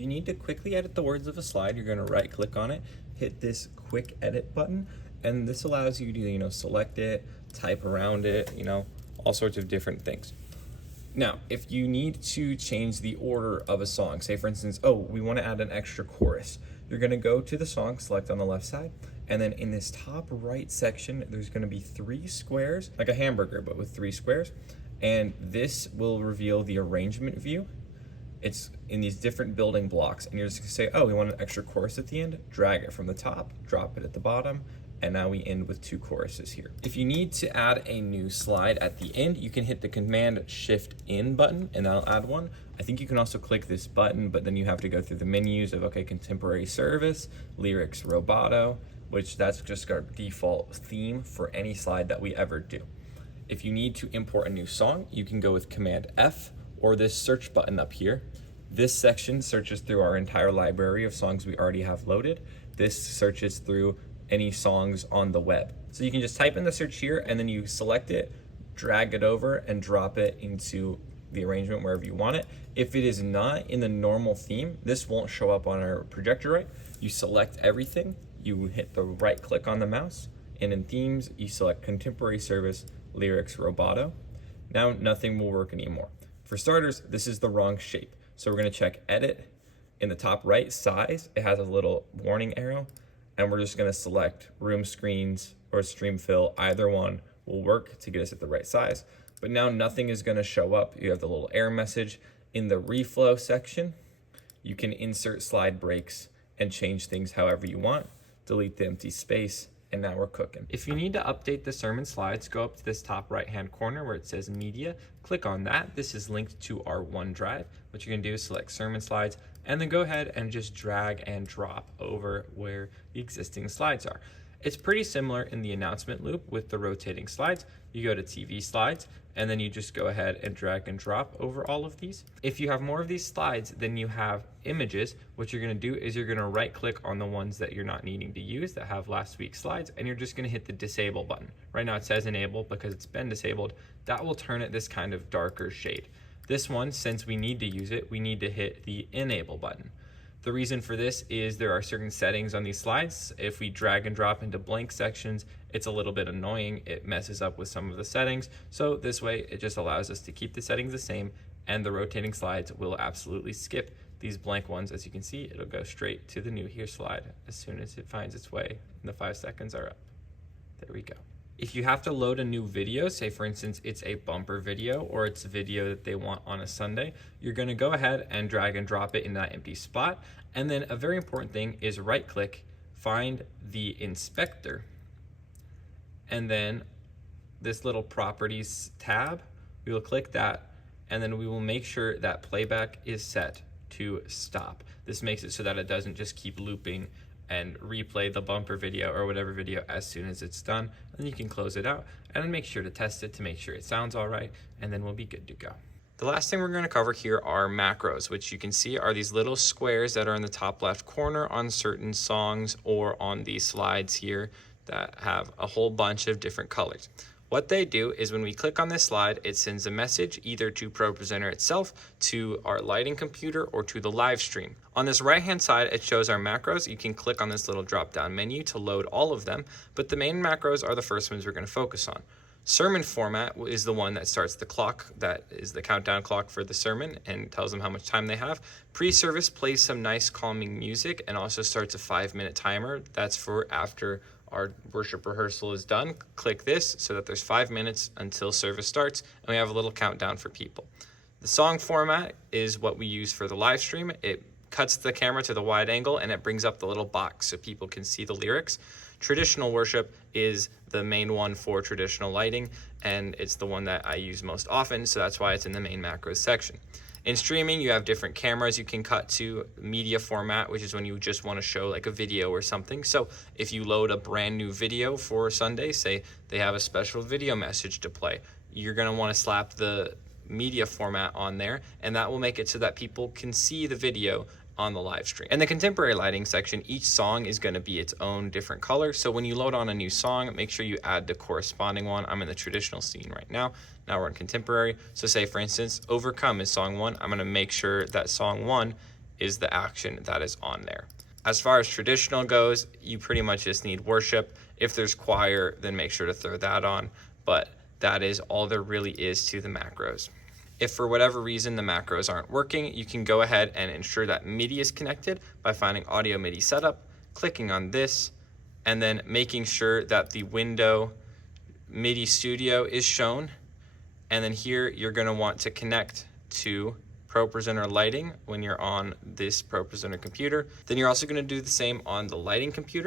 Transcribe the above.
you need to quickly edit the words of a slide, you're gonna right click on it, hit this quick edit button, and this allows you to, select it, type around it, all sorts of different things. Now, if you need to change the order of a song, say for instance, oh, we want to add an extra chorus, you're going to go to the song, select on the left side, and then in this top right section, there's going to be 3 squares, like a hamburger, but with 3 squares, and this will reveal the arrangement view. It's in these different building blocks, and you're just going to say, oh, we want an extra chorus at the end, drag it from the top, drop it at the bottom, and now we end with 2 choruses here. If you need to add a new slide at the end, you can hit the Command-Shift-In button, and that'll add one. I think you can also click this button, but then you have to go through the menus of, okay, Contemporary Service, Lyrics, Roboto, which that's just our default theme for any slide that we ever do. If you need to import a new song, you can go with Command-F or this search button up here. This section searches through our entire library of songs we already have loaded. This searches through any songs on the web. So you can just type in the search here and then you select it, drag it over and drop it into the arrangement wherever you want it. If it is not in the normal theme, this won't show up on our projector, right? You select everything, you hit the right click on the mouse, and in themes, you select Contemporary Service, Lyrics, Roboto. Now nothing will work anymore. For starters, this is the wrong shape. So we're gonna check Edit. In the top right, Size, it has a little warning arrow, and we're just gonna select Room Screens or Stream Fill. Either one will work to get us at the right size. But now nothing is gonna show up. You have the little error message. In the reflow section, you can insert slide breaks and change things however you want. Delete the empty space, and now we're cooking. If you need to update the sermon slides, go up to this top right-hand corner where it says Media, click on that. This is linked to our OneDrive. What you're gonna do is select sermon slides, and then go ahead and just drag and drop over where the existing slides are. It's pretty similar in the announcement loop with the rotating slides. You go to TV slides, and then you just go ahead and drag and drop over all of these. If you have more of these slides than you have images, what you're gonna do is you're gonna right click on the ones that you're not needing to use that have last week's slides, and you're just gonna hit the disable button. Right now it says enable because it's been disabled. That will turn it this kind of darker shade. This one, since we need to use it, we need to hit the enable button. The reason for this is there are certain settings on these slides. If we drag and drop into blank sections, it's a little bit annoying. It messes up with some of the settings. So this way, it just allows us to keep the settings the same, and the rotating slides will absolutely skip these blank ones. As you can see, it'll go straight to the new here slide as soon as it finds its way and the 5 seconds are up. There we go. If you have to load a new video, say for instance, it's a bumper video or it's a video that they want on a Sunday, you're gonna go ahead and drag and drop it in that empty spot. And then a very important thing is right click, find the inspector, and then this little properties tab, we will click that, and then we will make sure that playback is set to stop. This makes it so that it doesn't just keep looping and replay the bumper video or whatever video as soon as it's done. Then you can close it out and then make sure to test it to make sure it sounds all right, and then we'll be good to go. The last thing we're going to cover here are macros, which you can see are these little squares that are in the top left corner on certain songs or on these slides here that have a whole bunch of different colors. What they do is when we click on this slide, it sends a message either to ProPresenter itself, to our lighting computer, or to the live stream. On this right-hand side, it shows our macros. You can click on this little drop-down menu to load all of them, but the main macros are the first ones we're going to focus on. Sermon format is the one that starts the clock, that is the countdown clock for the sermon and tells them how much time they have. Pre-service plays some nice calming music and also starts a 5-minute timer. That's for after our worship rehearsal is done. Click this so that there's 5 minutes until service starts, and we have a little countdown for people. The song format is what we use for the live stream. It cuts the camera to the wide angle and it brings up the little box so people can see the lyrics. Traditional worship is the main one for traditional lighting, and it's the one that I use most often, so that's why it's in the main macros section. In streaming, you have different cameras you can cut to. Media format, which is when you just want to show like a video or something. So if you load a brand new video for Sunday, say they have a special video message to play, you're going to want to slap the media format on there, and that will make it so that people can see the video on the live stream. In the contemporary lighting section, each song is going to be its own different color. So when you load on a new song, make sure you add the corresponding one. I'm in the traditional scene right now. Now we're in contemporary. So say for instance, Overcome is song 1. I'm going to make sure that song 1 is the action that is on there. As far as traditional goes, you pretty much just need worship. If there's choir, then make sure to throw that on, but that is all there really is to the macros. If for whatever reason the macros aren't working, you can go ahead and ensure that MIDI is connected by finding Audio MIDI Setup, clicking on this, and then making sure that the window MIDI Studio is shown. And then here you're going to want to connect to ProPresenter lighting when you're on this ProPresenter computer. Then you're also going to do the same on the lighting computer.